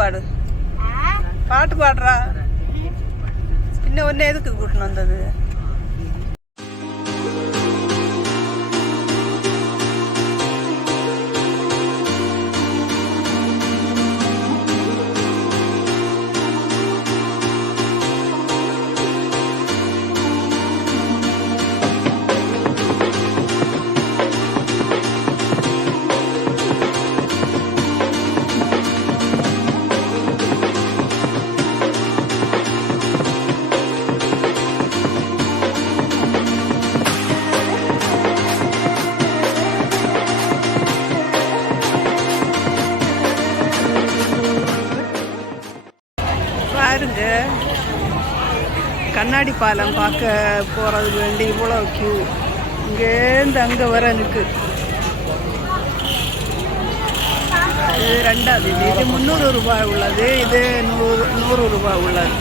பாட்டு பாடு. பாட்டு பாடுறா. பின்ன ஒன்று எதுக்கு கூட்டின்னு வந்தது? பாருங்க கண்ணாடி பாலம் பார்க்க போகிறது வேண்டி இவ்வளோ க்யூ இங்கேருந்து அங்கே வர நிற்கு இது ரெண்டாவது இது இது முந்நூறு ரூபாய் உள்ளது. இது நூறு நூறு ரூபாய் உள்ளது.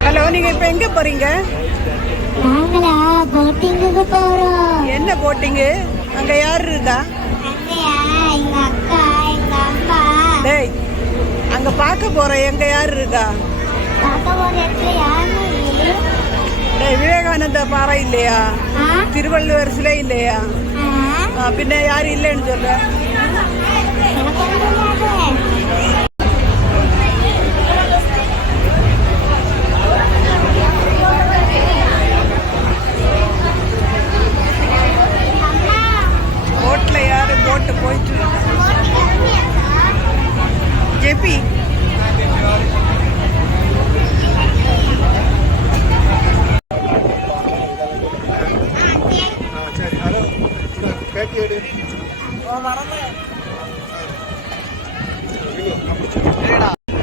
ஹலோ நீங்க இப்ப எங்க போறீங்க? நாங்களா போட்டிங்குக்கு போறோம். என்ன போட்டிங்கு? அங்க யார் இருக்கா டேய் அங்க பார்க்க போற எங்க யார் இருக்கா. டேய் விவேகானந்த பாறை இல்லையா? திருவள்ளுவர் சிலை இல்லையா? பின்ன யாரும் இல்லைன்னு சொல்ற எடு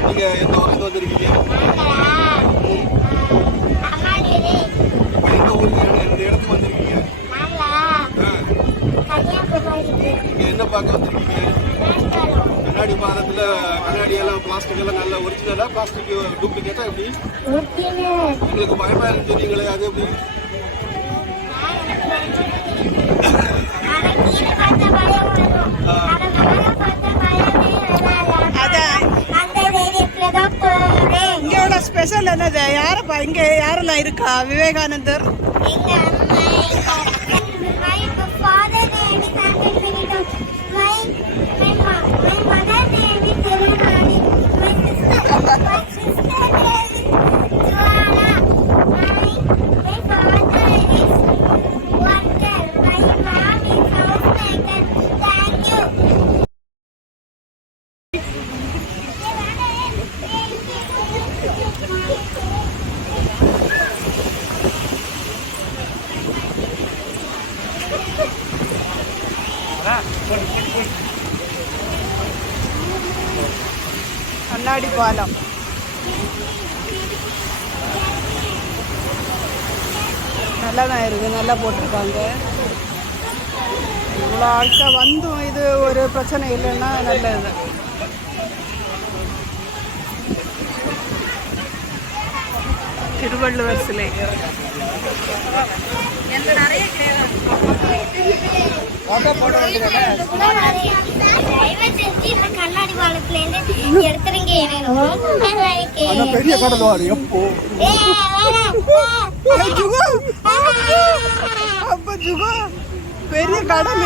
நீங்க எந்த ஊருக்கு வந்திருக்கீங்க எந்த ஊருக்கு எந்த இடத்துக்கு வந்திருக்கீங்க. நீங்க என்ன பார்க்க வந்திருக்கீங்க கண்ணாடி பாலத்துல கண்ணாடி எல்லாம் பிளாஸ்டிக் எல்லாம் நல்ல ஒரிஜினலா பிளாஸ்டிக் டூப்ளிகேட்டா எப்படி. உங்களுக்கு பயமா இருந்து நீங்களே அது எப்படி அதான் ஸ்பெஷல் என்னது? யாரப்பா? இங்க யாரெல்லாம் இருக்கா? விவேகானந்தர்? கண்ணாடி பாலம். நல்லா தான் இருக்குது நல்லா போட்டிருக்காங்க. இவ்வளோ ஆட்கள் வந்தும் இது ஒரு பிரச்சனை இல்லைன்னா நல்லது. திருவள்ளுவர் சிலை. நிறைய கண்ணாடி பாலத்துல இருந்து அந்த பெரிய கடல் எப்போ? பெரிய கடல்.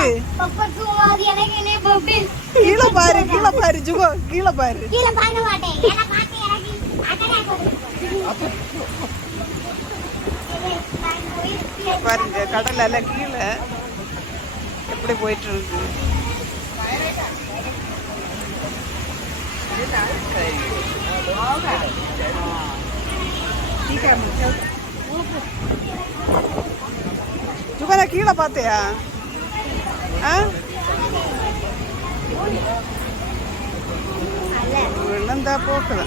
கீழே பாரு கீழே பாரு ஜுகு கீழே பாரு. பாருங்க கடல் எல்லாம் கீழே. കഷ്ടപ്പെട്ട് പോയിട്ടുണ്ട് ചുക കീഴ പാത്തയാ? വെള്ളം താ പോക്കളാ